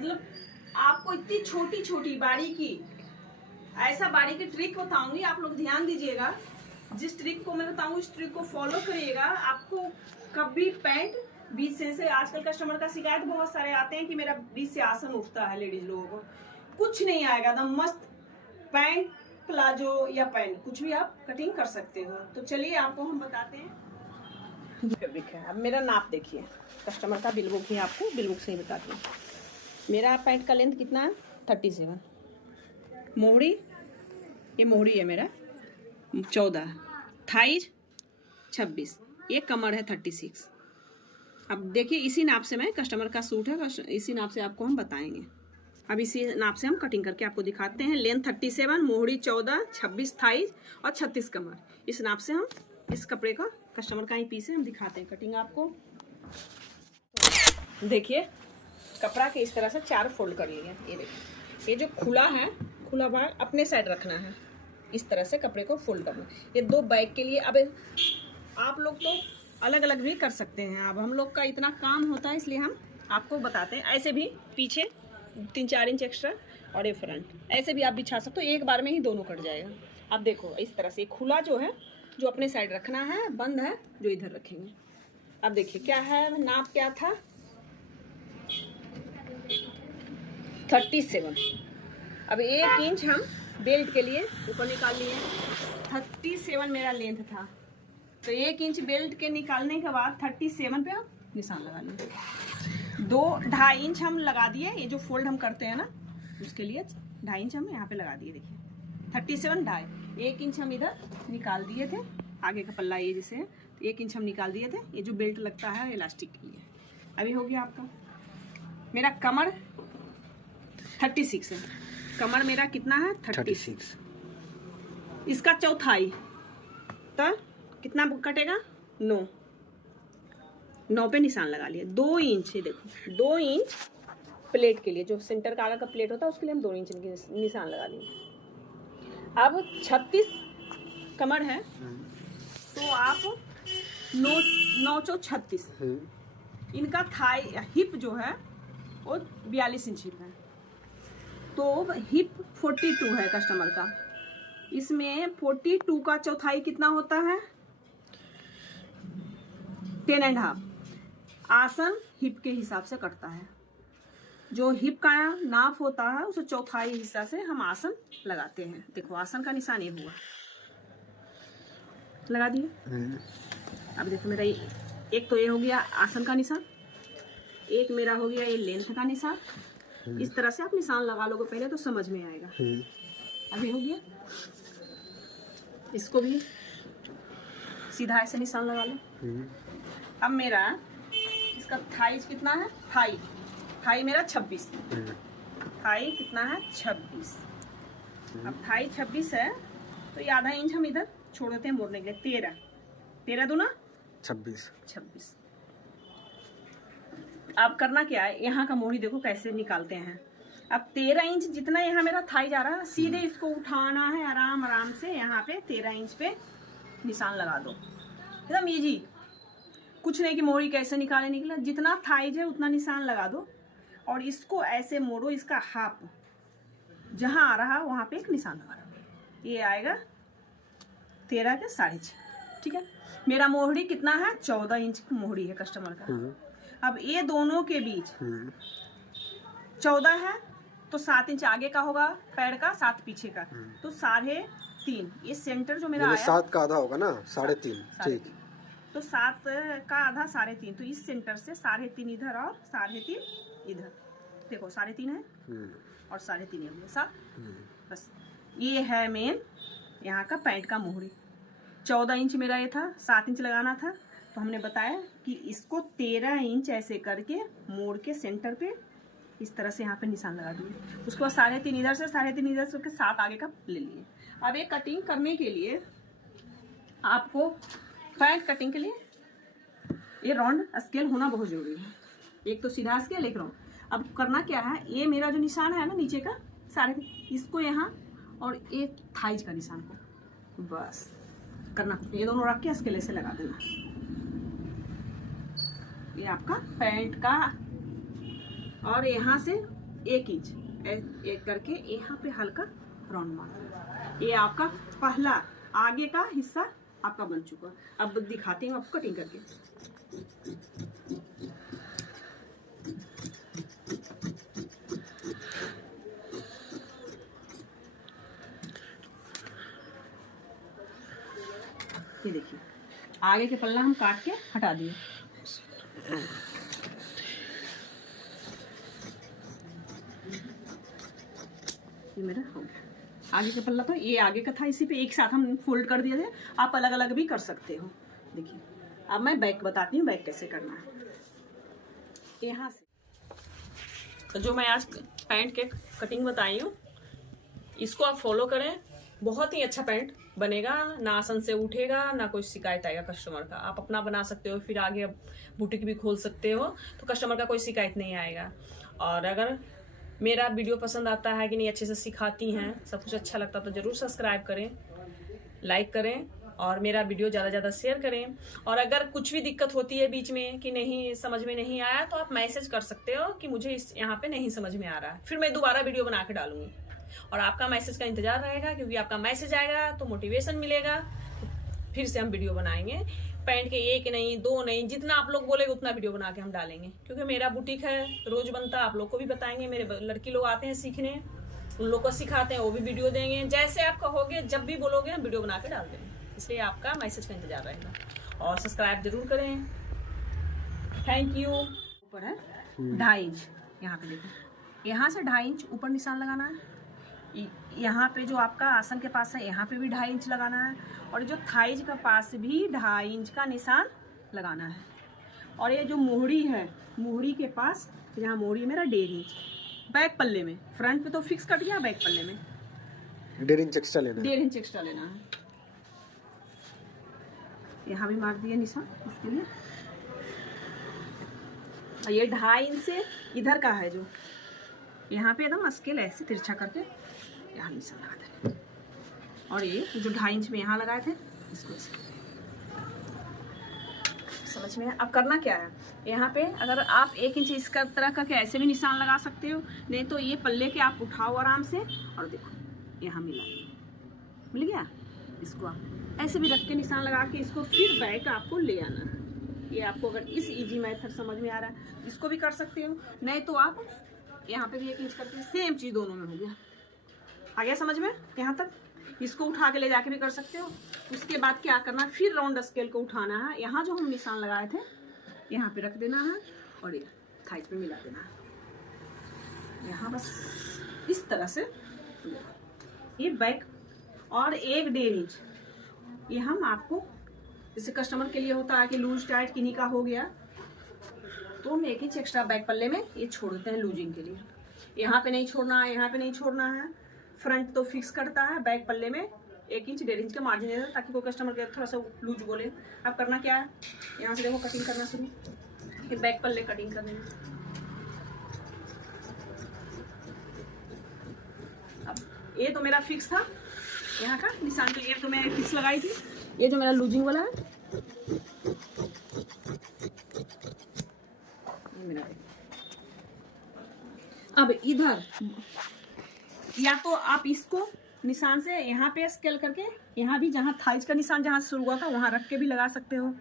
मतलब आपको इतनी छोटी छोटी बारीकी, ऐसा बारीकी ट्रिक बताऊंगी, आप लोग ध्यान दीजिएगा। जिस ट्रिक को मैं बताऊंगी उस ट्रिक को फॉलो करिएगा, आपको कभी पैंट बीच से आजकल कस्टमर का शिकायत बहुत सारे आते हैं कि मेरा बीच से आसन उठता है लेडीज लोगों को, कुछ नहीं आएगा, एकदम मस्त पैंट प्लाजो या पैंट कुछ भी आप कटिंग कर सकते हो। तो चलिए आपको हम बताते हैं फैब्रिक है। अब मेरा नाप देखिए, कस्टमर का बिल बुक ही आपको बिल बुक से ही बताती हूँ। मेरा पैंट का लेंथ कितना है 37, मोहरी, ये मोहरी है मेरा 14, थाइज 26, ये कमर है 36। अब देखिए इसी नाप से मैं, कस्टमर का सूट है, इसी नाप से आपको हम बताएंगे। अब इसी नाप से हम कटिंग करके आपको दिखाते हैं। लेंथ 37, मोहरी 14, 26 थाइज और 36 कमर। इस नाप से हम इस कपड़े का, कस्टमर का ही पीस है, हम दिखाते हैं कटिंग आपको। देखिए कपड़ा के इस तरह से 4 फोल्ड कर लिए। ये देखिए, ये जो खुला है, खुला भाग अपने साइड रखना है, इस तरह से कपड़े को फोल्ड करना। ये 2 बैग के लिए। अब आप लोग तो अलग अलग भी कर सकते हैं, अब हम लोग का इतना काम होता है इसलिए हम आपको बताते हैं। ऐसे भी पीछे 3-4 इंच एक्स्ट्रा और ये फ्रंट, ऐसे भी आप बिछा सकते हो, एक बार में ही दोनों कट जाएगा। अब देखो इस तरह से खुला जो है, जो अपने साइड रखना है, बंद है जो इधर रखेंगे। अब देखिए क्या है, नाप क्या था 37। अब 1 इंच हम बेल्ट के लिए ऊपर निकाल लिए। 37 मेरा लेंथ था, तो 1 इंच बेल्ट के निकालने के बाद 37 पे हम निशान लगा लिए। 2-2.5 इंच हम लगा दिए, ये जो फोल्ड हम करते हैं ना उसके लिए 2.5 इंच हम यहाँ पे लगा दिए। देखिए 37 2.5, 1 इंच हम इधर निकाल दिए थे, आगे का पल्ला ये जैसे 1 इंच हम निकाल दिए थे, ये जो बेल्ट लगता है इलास्टिक के लिए। अभी हो गया आपका। मेरा कमर 36 है, कमर मेरा कितना है 36। इसका चौथाई तो कितना कटेगा 9 पे निशान लगा लिए। 2 इंच, ये देखो 2 इंच प्लेट के लिए, जो सेंटर का आगे का प्लेट होता है उसके लिए हम 2 इंच निशान लगा लिए। अब 36 कमर है तो आप 9 चौ 36, इनका थाई हिप जो है वो 42 इंच हिप है, तो हिप 42 है कस्टमर का। इसमें 42 का चौथाई कितना होता है 10.5। आसन हिप के हिसाब से कटता है, जो हिप का नाप होता है उसे चौथाई हिस्सा से हम आसन लगाते हैं। देखो आसन का निशान ये हुआ, लगा दिए। अब देखो मेरा एक तो ये हो गया आसन का निशान, एक मेरा हो गया ये लेंथ का निशान। इस तरह से आप निशान लगा लोगे पहले तो समझ में आएगा। अभी हो गया, इसको भी सीधा ऐसे निशान लगा लो। अब मेरा इसका थाइज कितना है, थाई मेरा 26, थाई कितना है 26। अब थाई 26 है तो ये आधा इंच हम इधर छोड़ देते हैं मोड़ने के लिए। 13 दूना 26। अब करना क्या है, यहाँ का मोड़ी देखो कैसे निकालते हैं। अब 13 इंच जितना यहाँ मेरा थाई जा रहा है, सीधे इसको उठाना है आराम आराम से, यहाँ पे 13 इंच पे निशान लगा दो, एकदम इजी। कुछ नहीं कि मोड़ी कैसे निकला, जितना थाइज है उतना निशान लगा दो और इसको ऐसे मोड़ो, इसका हाफ जहाँ आ रहा है वहाँ पे एक निशान लगा दो। ये आएगा 13 के 6.5, ठीक है। मेरा मोहरी कितना है 14 इंच की मोहरी है कस्टमर का। अब ये दोनों के बीच 14 है तो 7 इंच आगे का होगा पैर का, 7 पीछे का, तो 3.5। ये सेंटर जो मेरा आया 7 का आधा होगा ना 3.5, ठीक। तो 7 का आधा 3.5, तो इस सेंटर से 3.5 इधर और 3.5 इधर। देखो 3.5 है और 3.5 है 7। बस ये है मेन यहाँ का पैंट का मोहरी। 14 इंच मेरा ये था, 7 इंच लगाना था, तो हमने बताया कि इसको 13 इंच ऐसे करके मोड़ के सेंटर पे इस तरह से यहाँ पे निशान लगा दिए। उसके बाद 3.5 इधर से 3.5 इधर से करके 7 आगे का ले लिए। अब ये कटिंग करने के लिए आपको पैंट कटिंग के लिए ये राउंड स्केल होना बहुत जरूरी है, एक तो सीधा स्केल एक राउंड। अब करना क्या है, ये मेरा जो निशान है ना नीचे का 3.5, इसको यहाँ और एक थाइज का निशान को बस करना, ये दोनों रख के स्केल से लगा देना। ये आपका पैंट का, और यहाँ से 1 इंच एक करके यहाँ पे हल्का राउंड मार। ये आपका पहला आगे का हिस्सा आपका बन चुका। अब दिखाती हूँ आपको कटिंग करके। ये देखिए आगे के पल्ला हम काट के हटा दिए। ये मेरा हो गया आगे का पल्ला। तो ये आगे का था, इसी पे एक साथ हम फोल्ड कर दिए थे। आप अलग अलग भी कर सकते हो। देखिए अब मैं बैक बताती हूँ बैक कैसे करना है। यहाँ से तो जो मैं आज पैंट के कटिंग बताई हूँ इसको आप फॉलो करें। बहुत ही अच्छा पैंट बनेगा, ना आसन से उठेगा, ना कोई शिकायत आएगा कस्टमर का। आप अपना बना सकते हो, फिर आगे बुटीक भी खोल सकते हो, तो कस्टमर का कोई शिकायत नहीं आएगा। और अगर मेरा वीडियो पसंद आता है कि नहीं, अच्छे से सिखाती हैं, सब कुछ अच्छा लगता तो ज़रूर सब्सक्राइब करें, लाइक करें और मेरा वीडियो ज़्यादा से ज़्यादा शेयर करें। और अगर कुछ भी दिक्कत होती है बीच में कि नहीं समझ में नहीं आया तो आप मैसेज कर सकते हो कि मुझे इस यहाँ पे नहीं समझ में आ रहा है, फिर मैं दोबारा वीडियो बना के डालूंगी। और आपका मैसेज का इंतजार रहेगा, क्योंकि आपका मैसेज आएगा तो मोटिवेशन मिलेगा, फिर से हम वीडियो बनाएंगे। पैंट के 1 नहीं 2 नहीं, जितना आप लोग बोलेंगे उतना वीडियो बना के हम डालेंगे, क्योंकि मेरा बुटीक है, रोज बनता, आप लोग को भी बताएंगे। मेरे लड़की लोग आते हैं सीखने, उन लोग को सिखाते हैं, वो भी वीडियो देंगे। जैसे आप कहोगे, जब भी बोलोगे हम वीडियो बना के डाल देंगे। इसलिए आपका मैसेज का इंतजार रहेगा और सब्सक्राइब जरूर करें। Thank you. ऊपर है 2.5 इंच, यहाँ पे देखो, यहाँ से 2.5 इंच ऊपर निशान लगाना है। यहाँ पे जो आपका आसन के पास है यहाँ पे भी 2.5 इंच लगाना है, और जो थाइज का पास भी 2.5 इंच का निशान लगाना है। और ये जो मोहरी है, मोहरी के पास, यहाँ मोहरी मेरा 1.5 इंच बैक पल्ले में। फ्रंट पे तो फिक्स कट गया, बैक पल्ले में 1.5 इंच एक्स्ट्रा लेना है। 1.5 इंच एक्स्ट्रा लेना है। यहाँ भी मार दिया निशान इसके लिए। और ये 2.5 इंच से इधर का है, जो यहाँ पे एकदम स्केल ऐसे तिरछा करके यहाँ निशान लगा दें। और ये जो 2.5 इंच में यहाँ लगाए थे इसको समझ में। अब करना क्या है, यहाँ पे अगर आप 1 इंच इस तरह करके ऐसे भी निशान लगा सकते हो, नहीं तो ये पल्ले के आप उठाओ आराम से और देखो यहाँ मिल गया। इसको आप ऐसे भी रख के निशान लगा के इसको फिर बैक आपको ले आना है। ये आपको अगर इस इजी मेथड समझ में आ रहा है इसको भी कर सकते हो, नहीं तो आप यहाँ पे भी 1 इंच करके सेम चीज़ दोनों में हो गया। आ गया समझ में यहाँ तक। इसको उठा के ले जाके भी कर सकते हो। उसके बाद क्या करना, फिर राउंड स्केल को उठाना है, यहाँ जो हम निशान लगाए थे यहाँ पे रख देना है और ये थाइस पे मिला देना है। यहाँ बस इस तरह से ये बैक और 1.5 इंच ये हम आपको, जैसे कस्टमर के लिए होता है कि लूज टाइट किन्हीं का हो गया तो हम 1 इंच एक्स्ट्रा बैक पल्ले में ये छोड़ देते हैं लूजिंग के लिए। यहाँ पे नहीं छोड़ना है, यहाँ पे नहीं छोड़ना है। फ्रंट तो फिक्स करता है, बैक पल्ले में 1 इंच 1.5 इंच का मार्जिन देता है, ताकि कोई कस्टमर के थोड़ा सा लूज बोले। अब करना क्या है, यहाँ से देखो कटिंग करना शुरू, ये बैक पल्ले कटिंग करने में। अब ये तो मेरा फिक्स था यहाँ का निशान, तो ये तो मैं फिक्स लगाई थी। ये जो मेरा लूजिंग वाला है ये मेरा। अब इधर या तो आप इसको निशान से यहाँ पे स्केल करके, यहाँ भी जहाँ थाइज का निशान जहाँ से शुरू हुआ था वहाँ रख के भी लगा सकते हो।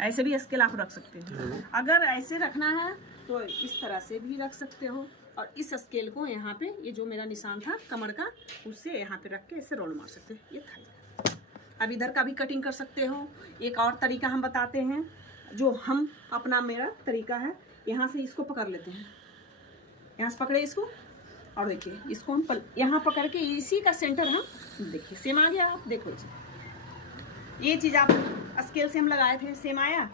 ऐसे भी स्केल आप रख सकते हो। अगर ऐसे रखना है तो इस तरह से भी रख सकते हो, और इस स्केल को यहाँ पे ये जो मेरा निशान था कमर का उससे यहाँ पे रख के ऐसे रोल मार सकते हो। ये थाइज। अब इधर का भी कटिंग कर सकते हो। एक और तरीका हम बताते हैं, जो हम अपना मेरा तरीका है। यहाँ से इसको पकड़ लेते हैं, यहाँ से पकड़े इसको, और देखिए इसको हम यहाँ पकड़ के इसी का सेंटर हम, देखिए सेम आ गया। आप देखो ये चीज़ आप स्केल से हम लगाए थे, सेम आया।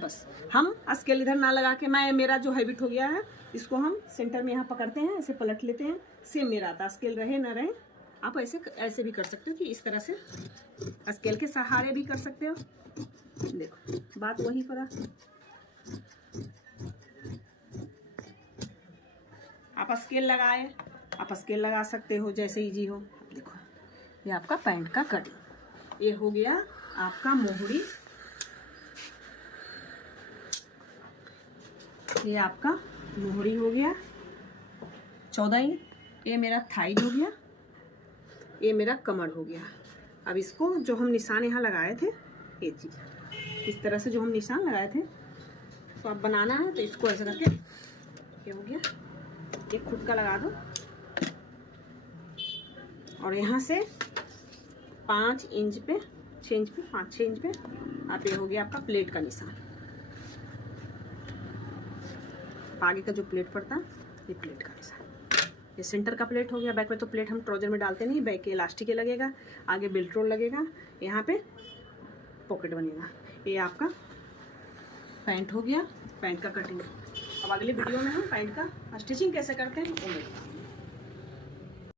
बस हम स्केल इधर ना लगा के, मेरा जो हैबिट हो गया है, इसको हम सेंटर में यहाँ पकड़ते हैं, ऐसे पलट लेते हैं, सेम मेरा आता। स्केल रहे ना रहे आप ऐसे भी कर सकते हो कि इस तरह से स्केल के सहारे भी कर सकते हो। देखो बात वही पड़ा। आप स्केल लगाए, आप स्केल लगा सकते हो जैसे इजी हो। देखो ये आपका पैंट का कटिंग, ये हो गया आपका मोहरी। ये आपका मोहरी हो गया 14 इंच, ये मेरा थाई हो गया, ये मेरा कमर हो गया। अब इसको जो हम निशान यहाँ लगाए थे, ये चीज़ इस तरह से जो हम निशान लगाए थे, तो अब बनाना है तो इसको ऐसा करके, ये हो गया, एक खुद का लगा दो और यहाँ से 5 इंच पे 6 इंच पे 5-6 इंच पे आप, ये हो गया आपका प्लेट का निशान। आगे का जो प्लेट पड़ता है, ये प्लेट का निशान, ये सेंटर का प्लेट हो गया। बैक में तो प्लेट हम ट्राउजर में डालते नहीं, बैक के इलास्टिक के लगेगा, आगे बेल्ट रोल लगेगा, यहाँ पे पॉकेट बनेगा। ये आपका पैंट हो गया, पैंट का कटिंग। अब अगले वीडियो में हम पैंट का स्टिचिंग कैसे करते हैं वो मैं बताऊंगी।